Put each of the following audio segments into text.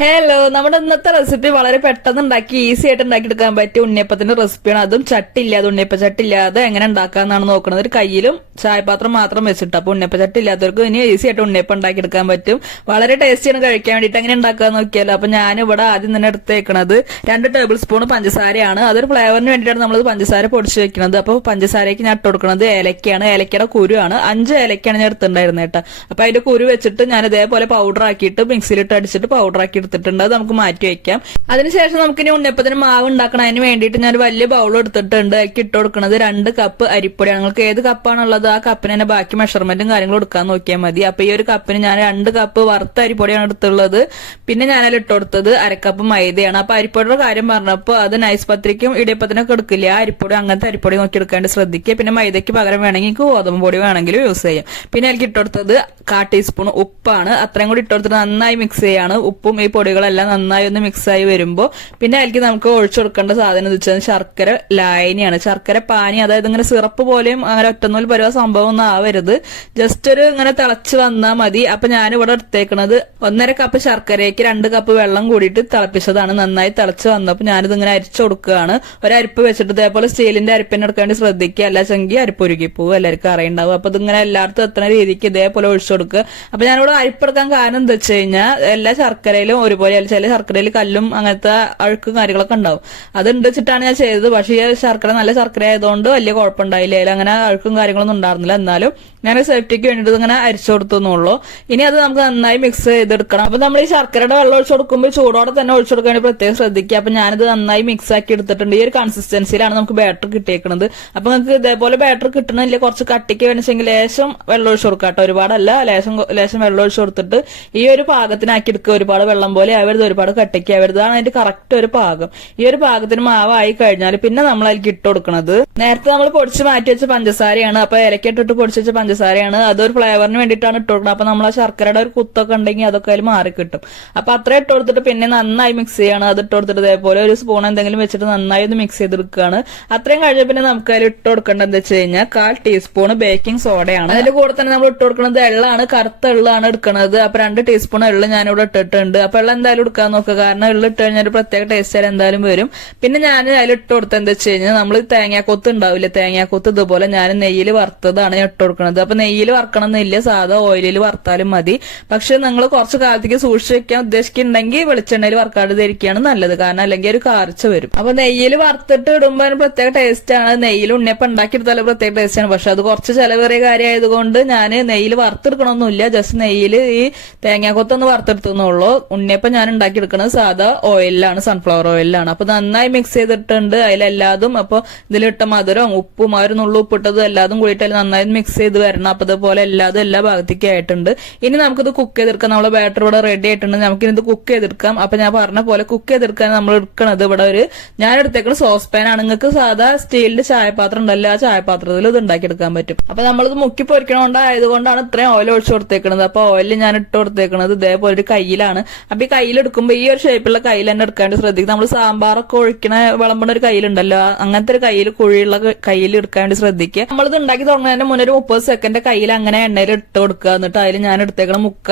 Hello നമ്മുടെ ഇന്നത്തെ recipe വളരെ പെട്ടെന്ന് ഉണ്ടാക്കി ഈസി ആയിട്ട് ഉണ്ടാക്കിയെടുക്കാൻ പറ്റിയ ഉണ്ണിയപ്പത്തിന്റെ റെസിപ്പിയാണ് അതും ചട്ടില്ലാതെ ഉണ്ണിയപ്പ ചട്ടില്ലാതെ എങ്ങനെ ഉണ്ടാക്കാന്നാണ് നോക്കുന്നത്. ഒരു കയ്യിലും ചായപാത്രം മാത്രം വെച്ചിട്ട്. അപ്പൊ ഉണ്ണിയപ്പ ചട്ടില്ലാത്തവർക്ക് ഇനി ഈസി ആയിട്ട് ഉണ്ണിയപ്പം ഉണ്ടാക്കിയെടുക്കാൻ പറ്റും. വളരെ ടേസ്റ്റിയാണ് കഴിക്കാൻ വേണ്ടിയിട്ട് എങ്ങനെ ഉണ്ടാക്കാൻ നോക്കിയാലോ. അപ്പൊ ഞാൻ ഇവിടെ ആദ്യം തന്നെ എടുത്തേക്കണത് രണ്ട് ടേബിൾ സ്പൂൺ പഞ്ചസാരയാണ്. അതൊരു ഫ്ലേവറിന് വേണ്ടിയിട്ടാണ് നമ്മൾ പഞ്ചസാര പൊടിച്ച് വെക്കുന്നത് അപ്പൊ പഞ്ചസാരയ്ക്ക് ഞാൻ ഇട്ട് കൊടുക്കുന്നത് ഏലക്കയാണ്. ഏലക്കയുടെ കുരുവാണ്. അഞ്ച് ഏലക്കയാണ് ഞാൻ എടുത്തിട്ടുണ്ടായിരുന്നത് കേട്ടോ. അപ്പൊ അതിന്റെ കുരു വെച്ചിട്ട് ഞാൻ ഇതേപോലെ പൗഡർ ആക്കിയിട്ട് മിക്സിയിലിട്ട് അടിച്ചിട്ട് പൗഡർ ആക്കി എടുത്തിട്ടുണ്ട്. അത് നമുക്ക് മാറ്റി വെക്കാം. അതിനുശേഷം നമുക്ക് ഇനി ഉണ്ണിയപ്പത്തിന് മാവ് ഉണ്ടാക്കണം. അതിന് വേണ്ടിയിട്ട് ഞാൻ ഒരു വലിയ ബൗൾ എടുത്തിട്ടുണ്ട്. അതിലേക്ക് ഇട്ട് കൊടുക്കുന്നത് രണ്ട് കപ്പ് അരിപ്പൊടിയാണ്. നിങ്ങൾക്ക് ഏത് കപ്പാണുള്ളത് ആ കപ്പിന് തന്നെ ബാക്കി മെഷർമെന്റും കാര്യങ്ങളും എടുക്കാൻ നോക്കിയാൽ മതി. അപ്പൊ ഈ ഒരു കപ്പിന് ഞാൻ രണ്ട് കപ്പ് വറുത്ത അരിപ്പൊടിയാണ് എടുത്തുള്ളത്. പിന്നെ ഞാൻ അതിൽ ഇട്ട് കൊടുത്തത് അരക്കപ്പ് മൈദയാണ്. അപ്പൊ അരിപ്പൊടിയുടെ കാര്യം പറഞ്ഞപ്പോൾ അത് നൈസ് പത്രിക്കും ഇടിയപ്പത്തിനൊക്കെ എടുക്കില്ല? അരിപ്പൊടി അങ്ങനത്തെ അരിപ്പൊടി നോക്കി എടുക്കാണ്ട് ശ്രദ്ധിക്കുക. പിന്നെ മൈദയ്ക്ക് പകരം വേണമെങ്കിൽ ഗോതമ്പ് പൊടി വേണമെങ്കിലും യൂസ് ചെയ്യാം. പിന്നെ എനിക്ക് ഇട്ട് കൊടുത്തത് കാ ടീസ്പൂൺ ഉപ്പാണ്. അത്രയും കൂടി ഇട്ട് കൊടുത്തിട്ട് നന്നായി മിക്സ് ചെയ്യാണ്. ഉപ്പും ഈ പൊടികളെല്ലാം നന്നായി ഒന്ന് മിക്സ് ആയി വരുമ്പോൾ പിന്നെ അതിലേക്ക് നമുക്ക് ഒഴിച്ചു കൊടുക്കേണ്ട സാധനം എന്ന് വെച്ചാൽ ശർക്കര ലായനിയാണ്. ശർക്കര പാനി അതായത് ഇങ്ങനെ സിറപ്പ് പോലെയും അങ്ങനെ ഒറ്റനൂൽ പരുവ സംഭവം ഒന്നും ആവരുത്. ജസ്റ്റ് ഒരു ഇങ്ങനെ തിളച്ച് വന്നാൽ മതി. അപ്പൊ ഞാൻ ഇവിടെ എടുത്തേക്കണത് ഒന്നര കപ്പ് ശർക്കരയ്ക്ക് രണ്ട് കപ്പ് വെള്ളം കൂടിയിട്ട് തിളപ്പിച്ചതാണ്. നന്നായി തിളച്ച് വന്നപ്പോൾ ഞാനിത് ഇങ്ങനെ അരിച്ചു കൊടുക്കുകയാണ്. ഒരു അരിപ്പ് വെച്ചിട്ട് ഇതേപോലെ സ്റ്റീലിന്റെ അരിപ്പിനെ എടുക്കാൻ വേണ്ടി ശ്രദ്ധിക്കുക. അല്ല ചെങ്കി അരിപ്പ് ഒരുക്കി പോകും എല്ലാവർക്കും അറിയുണ്ടാവും. അപ്പൊ ഇതിങ്ങനെ എല്ലായിടത്തും എത്തുന്ന രീതിക്ക് ഇതേപോലെ ഒഴിച്ചു കൊടുക്കുക. അപ്പൊ ഞാനിവിടെ അരിപ്പെടുക്കാൻ കാരണം എന്താ വെച്ച് കഴിഞ്ഞാൽ എല്ലാ ശർക്കരയിലും ഒരുപോലെ ചില ശർക്കരയിൽ കല്ലും അങ്ങനത്തെ അഴുക്കും കാര്യങ്ങളൊക്കെ ഉണ്ടാവും. അതുണ്ട് വെച്ചിട്ടാണ് ഞാൻ ചെയ്തത്. പക്ഷേ ഈ ശർക്കര നല്ല ശർക്കര ആയതുകൊണ്ട് വലിയ കുഴപ്പമുണ്ടായില്ല. അതിൽ അങ്ങനെ അഴുക്കും കാര്യങ്ങളൊന്നും ഉണ്ടായിരുന്നില്ല. എന്നാലും ഞാൻ സേഫ്റ്റിക്ക് വേണ്ടിയിട്ട് ഇങ്ങനെ അരിച്ചു കൊടുത്തുന്നുള്ളൂ ഇനി അത് നമുക്ക് നന്നായി മിക്സ് ചെയ്തെടുക്കണം. അപ്പൊ നമ്മൾ ഈ ശർക്കരയുടെ വെള്ളം ഒഴിച്ചു കൊടുക്കുമ്പോൾ ചൂടോടെ തന്നെ ഒഴിച്ചു കൊടുക്കാൻ പ്രത്യേകം ശ്രദ്ധിക്കുക. അപ്പൊ ഞാനിത് നന്നായി മിക്സ് ആക്കി എടുത്തിട്ടുണ്ട്. ഈ ഒരു കൺസിസ്റ്റൻസിയിലാണ് നമുക്ക് ബാറ്റർ കിട്ടിയേക്കുന്നത് അപ്പൊ നിങ്ങൾക്ക് ഇതേപോലെ ബാറ്റർ കിട്ടണില്ല. കുറച്ച് കട്ടിക്ക് വേണമെങ്കിൽ ലേശം വെള്ളം ഒഴിച്ചു കൊടുക്കാം കേട്ടോ. ഒരുപാടല്ല. ലേശം ലേശം വെള്ളം ഒഴിച്ചു കൊടുത്തിട്ട് ഈ ഒരു പാകത്തിനാക്കി എടുക്കുക. ഒരുപാട് വെള്ളം പോലെ ആവരുത് ഒരുപാട് കട്ടയ്ക്ക് ആവരുത് അതാണ് അതിന്റെ കറക്റ്റ് ഒരു പാകം. ഈ ഒരു പാകത്തിന് മാവായി കഴിഞ്ഞാൽ പിന്നെ നമ്മൾ അതിൽ ഇട്ട് കൊടുക്കുന്നത് നേരത്തെ നമ്മൾ പൊടിച്ച് മാറ്റി വെച്ച പഞ്ചസാരയാണ്. അപ്പൊ ഇലക്കിട്ടിട്ട് പൊടിച്ച് വെച്ച പഞ്ചസാരയാണ്. അതൊരു ഫ്ലേവറിന് വേണ്ടിയിട്ടാണ് ഇട്ട് കൊടുക്കുന്നത് അപ്പൊ നമ്മൾ ആ ശർക്കരയുടെ ഒരു കുത്തൊക്കെ ഉണ്ടെങ്കിൽ അതൊക്കെ അതിൽ മാറി കിട്ടും. അപ്പൊ അത്ര ഇട്ട് കൊടുത്തിട്ട് പിന്നെ നന്നായി മിക്സ് ചെയ്യാണ്. അത് ഇട്ട് കൊടുത്തിട്ട് ഇതേപോലെ ഒരു സ്പൂൺ എന്തെങ്കിലും വെച്ചിട്ട് നന്നായി ഒന്ന് മിക്സ് ചെയ്തെടുക്കുകയാണ് അത്രയും കഴിഞ്ഞ പിന്നെ നമുക്ക് അതിൽ ഇട്ട് കൊടുക്കേണ്ടത് എന്താ വെച്ച് കഴിഞ്ഞാൽ കാൽ ടീസ്പൂൺ ബേക്കിംഗ് സോഡയാണ് അതിന്റെ കൂടെ തന്നെ നമ്മൾ ഇട്ട് കൊടുക്കുന്നത് എള്ളാണ്. കറുത്ത എള്ളാണ് എടുക്കുന്നത് അപ്പൊ രണ്ട് ടീസ്പൂൺ എള്ള് ഞാനിവിടെ ഇട്ടിട്ടുണ്ട്. അപ്പൊ എള്ള എന്തായാലും എടുക്കാൻ നോക്കുക. കാരണം ഉള്ളിട്ട് കഴിഞ്ഞാൽ പ്രത്യേക ടേസ്റ്റ് എന്തായാലും വരും. പിന്നെ ഞാൻ അതിൽ ഇട്ട് കൊടുത്തത് എന്താ വെച്ച് കഴിഞ്ഞാൽ നമ്മൾ തേങ്ങാക്കൊത്ത് ഉണ്ടാവില്ല? തേങ്ങാക്കൊത്ത് ഇതുപോലെ ഞാൻ നെയ്യിൽ വറുത്തതാണ് ഇട്ട് കൊടുക്കുന്നത് അപ്പൊ നെയ്യിൽ വറക്കണം എന്നില്ല. സാധാ ഓയിലിൽ വറുത്താലും മതി. പക്ഷെ നിങ്ങൾ കുറച്ച് കാലത്തേക്ക് സൂക്ഷിച്ച് വെക്കാൻ ഉദ്ദേശിക്കുന്നുണ്ടെങ്കിൽ വെളിച്ചെണ്ണയിൽ വറക്കാണ്ടിരിക്കുകയാണ് നല്ലത്. കാരണം അല്ലെങ്കിൽ ഒരു കാർച്ച വരും. അപ്പൊ നെയ്യിൽ വറുത്തിട്ട് ഇടുമ്പോൾ പ്രത്യേക ടേസ്റ്റ് ആണ്. നെയ്യിൽ ഉണ്ണിയപ്പം ഉണ്ടാക്കിയെടുത്താലും പ്രത്യേക ടേസ്റ്റ് ആണ്. പക്ഷെ അത് കുറച്ച് ചെലവേറിയ കാര്യമായതുകൊണ്ട് ഞാൻ നെയ്യിൽ വറുത്തെടുക്കണമെന്നില്ല ജസ്റ്റ് നെയ്യിൽ ഈ തേങ്ങാക്കൊത്തൊന്ന് വറുത്തെടുത്തുന്നുള്ളൂ ഉണ്ണിയപ്പം ഞാൻ ഉണ്ടാക്കിയെടുക്കുന്നത് സാധാ ഓയിലാണ് സൺഫ്ലവർ ഓയിലാണ് അപ്പൊ നന്നായി മിക്സ് ചെയ്തിട്ടുണ്ട്. അതിലെല്ലാതും അപ്പൊ ഇതിലിട്ട മധുരവും ഉപ്പും ആ ഒരു നുള്ളു ഉപ്പിട്ടതും എല്ലാതും കൂടിയിട്ട് നന്നായി മിക്സ് ചെയ്ത് വരണം. അപ്പൊ ഇതുപോലെ എല്ലാതും എല്ലാ ഭാഗത്തേക്കും ആയിട്ടുണ്ട്. ഇനി നമുക്കിത് കുക്ക് ചെയ്തെടുക്കാം. നമ്മളെ ബാറ്റർ ഇവിടെ റെഡി ആയിട്ടുണ്ട്. നമുക്കിനി ഇത് കുക്ക് ചെയ്തെടുക്കാം. അപ്പൊ ഞാൻ പറഞ്ഞ പോലെ കുക്ക് ചെയ്തെടുക്കാൻ നമ്മൾ എടുക്കണത് ഇവിടെ ഒരു ഞാൻ എടുത്തേക്കുന്ന സോസ് പാൻ ആണ്. നിങ്ങൾക്ക് സാധാ സ്റ്റീലിന്റെ ചായപാത്രം ഉണ്ടല്ലോ ആ ചായപാത്രത്തിൽ ഇത് ഉണ്ടാക്കിയെടുക്കാൻ പറ്റും. അപ്പൊ നമ്മളിത് മുക്കി പൊരിക്കണോണ്ടായത് കൊണ്ടാണ് ഇത്രയും ഓയിൽ ഒഴിച്ചു കൊടുത്തേക്കുന്നത് അപ്പൊ ഓയിൽ ഞാൻ ഇട്ട് കൊടുത്തേക്കുന്നത് ഇതേപോലെ ഒരു കയ്യിലാണ്. അപ്പൊ ഈ കയ്യിലെടുക്കുമ്പോ ഈ ഒരു ഷേപ്പിലുള്ള കയ്യിൽ തന്നെ എടുക്കാണ്ട് ശ്രദ്ധിക്കും. നമ്മൾ സാമ്പാറൊക്കെ ഒഴിക്കണ വിളമ്പണ ഒരു കയ്യിലുണ്ടല്ലോ അങ്ങനത്തെ ഒരു കയ്യിൽ കുഴിയുള്ള കയ്യിൽ എടുക്കാണ്ട് ശ്രദ്ധിക്കുക. നമ്മളിത് ഉണ്ടാക്കി തുടങ്ങുന്നതിന് മുന്നേ ഒരു മുപ്പത് സെക്കൻഡ് കയ്യിൽ അങ്ങനെ എണ്ണയിൽ ഇട്ട് കൊടുക്കുക. എന്നിട്ട് അതിൽ ഞാൻ എടുത്തേക്കണം മുക്ക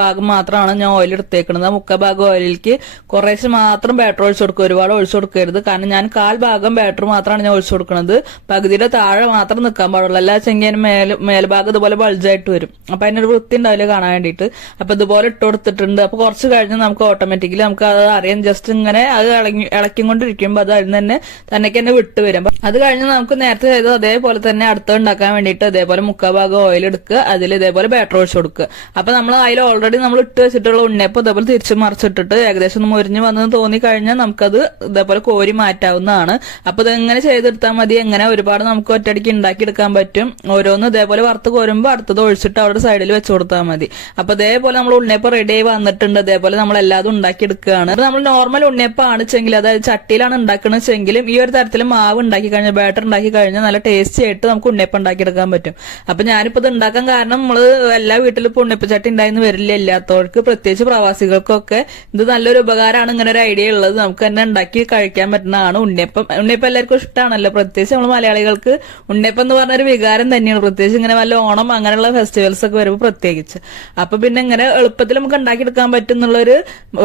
ഭാഗം മാത്രമാണ് ഞാൻ ഓയിൽ എടുത്തേക്കുന്നത്. മുക്ക ഭാഗം ഓയിലേക്ക് കുറേശ്ശെ മാത്രം ബാറ്റർ ഒഴിച്ചു കൊടുക്കുക ഒരുപാട് ഒഴിച്ചു കൊടുക്കരുത്. കാരണം ഞാൻ കാൽ ഭാഗം ബാറ്റർ മാത്രമാണ് ഞാൻ ഒഴിച്ചു കൊടുക്കുന്നത്. പകുതിയുടെ താഴെ മാത്രം നിൽക്കാൻ പാടുള്ളൂ. അല്ല അതിന് മേൽ മേൽഭാഗം ഇതുപോലെ ബൾജായിട്ട് വരും. അപ്പൊ അതിനൊരു വൃത്തി ഉണ്ടാവില്ല കാണാൻ വേണ്ടിയിട്ട്. അപ്പൊ ഇതുപോലെ ഇട്ട് കൊടുത്തിട്ടുണ്ട്. അപ്പൊ കുറച്ച് കഴിഞ്ഞ് നമുക്ക് ഓട്ടോമാറ്റിക്കലി നമുക്ക് അത് അറിയാം. ജസ്റ്റ് ഇങ്ങനെ അത് ഇളക്കി ഇളക്കിക്കൊണ്ടിരിക്കുമ്പോൾ അത് അതിൽ തന്നെ തന്നെക്ക് തന്നെ വിട്ട് വരും. അത് കഴിഞ്ഞ് നമുക്ക് നേരത്തെ ചെയ്ത് അതേപോലെ തന്നെ അടുത്ത ഉണ്ടാക്കാൻ വേണ്ടിയിട്ട് അതേപോലെ മുക്കാഭാഗം ഓയിൽ എടുക്കുക. അതിൽ ഇതേപോലെ ബാറ്റർ ഒഴിച്ചു കൊടുക്കുക. അപ്പൊ നമ്മൾ അതിൽ ഓൾറെഡി നമ്മൾ ഇട്ട് വെച്ചിട്ടുള്ള ഉണ്ണിയപ്പം ഇതേപോലെ തിരിച്ചു മറിച്ചിട്ടിട്ട് ഏകദേശം ഒന്ന് മുരിഞ്ഞ് വന്നെന്ന് തോന്നി കഴിഞ്ഞാൽ നമുക്കത് ഇതേപോലെ കോരി മാറ്റാവുന്നതാണ്. അപ്പൊ ഇതെങ്ങനെ ചെയ്തെടുത്താൽ മതി? എങ്ങനെ? ഒരുപാട് നമുക്ക് ഒറ്റയടിക്ക് ഉണ്ടാക്കിയെടുക്കാൻ പറ്റും. ഓരോന്ന് ഇതേപോലെ വറുത്ത് കോരുമ്പോൾ അടുത്തത് ഒഴിച്ചിട്ട് അവരുടെ സൈഡിൽ വെച്ച് കൊടുത്താൽ മതി. അപ്പൊ ഇതേപോലെ നമ്മൾ ഉണ്ണിയപ്പം റെഡി ആയി വന്നിട്ടുണ്ട്. ഇതേപോലെ നമ്മൾ എല്ലാതും ഉണ്ടാക്കിയെടുക്കുകയാണ്. എടുക്കുകയാണ് നമ്മൾ നോർമൽ ഉണ്ണിയപ്പം ആണെച്ചെങ്കിൽ അതായത് ചട്ടിയിലാണ് ഉണ്ടാക്കണമെച്ചെങ്കിലും ഈ ഒരു തരത്തിൽ മാവ് ഉണ്ടാക്കി കഴിഞ്ഞാൽ ബാറ്റർ ഉണ്ടാക്കി കഴിഞ്ഞാൽ നല്ല ടേസ്റ്റി ആയിട്ട് നമുക്ക് ഉണ്ണിയപ്പം ഉണ്ടാക്കിയെടുക്കാൻ പറ്റും. അപ്പൊ ഞാനിപ്പോ ഇത് ഉണ്ടാക്കാൻ കാരണം നമ്മൾ എല്ലാ വീട്ടിലും ഇപ്പൊ ഉണ്ണിയപ്പ ചട്ടി ഉണ്ടായിരുന്നു വരില്ല. ഇല്ലാത്തവർക്ക് പ്രത്യേകിച്ച് പ്രവാസികൾക്കൊക്കെ ഇത് നല്ലൊരു ഉപകാരമാണ് ഇങ്ങനെ ഒരു ഐഡിയ ഉള്ളത്. നമുക്ക് തന്നെ ഉണ്ടാക്കി കഴിക്കാൻ പറ്റുന്നതാണ്. ഉണ്ണിയപ്പം ഉണ്ണിയപ്പം എല്ലാവർക്കും ഇഷ്ടമാണല്ലോ പ്രത്യേകിച്ച് നമ്മൾ മലയാളികൾക്ക് ഉണ്ണിയപ്പം എന്ന് പറഞ്ഞ ഒരു വികാരം തന്നെയാണ്. പ്രത്യേകിച്ച് ഇങ്ങനെ വല്ല ഓണം അങ്ങനെയുള്ള ഫെസ്റ്റിവൽസ് ഒക്കെ വരുമ്പോൾ പ്രത്യേകിച്ച്. അപ്പൊ പിന്നെ ഇങ്ങനെ എളുപ്പത്തിൽ നമുക്ക് ഉണ്ടാക്കിയെടുക്കാൻ പറ്റും എന്നുള്ളൊരു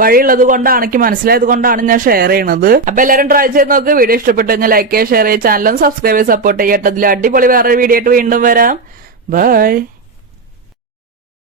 വഴിയുള്ളത് കൊണ്ടാണ് എനിക്ക് മനസ്സിലായത് കൊണ്ടാണ് ഞാൻ ഷെയർ ചെയ്യുന്നത് അപ്പൊ എല്ലാവരും ട്രൈ ചെയ്ത് നോക്ക്. വീഡിയോ ഇഷ്ടപ്പെട്ടു കഴിഞ്ഞാൽ ലൈക്ക് ചെയ്യുക ഷെയർ ചെയ്യുക. ചാനലും സബ്സ്ക്രൈബ് ചെയ്ത് സപ്പോർട്ട് ചെയ്യട്ടെ അതിൽ അടിപൊളി വേറൊരു വീഡിയോ ആയിട്ട് വീണ്ടും വരാം. ബൈ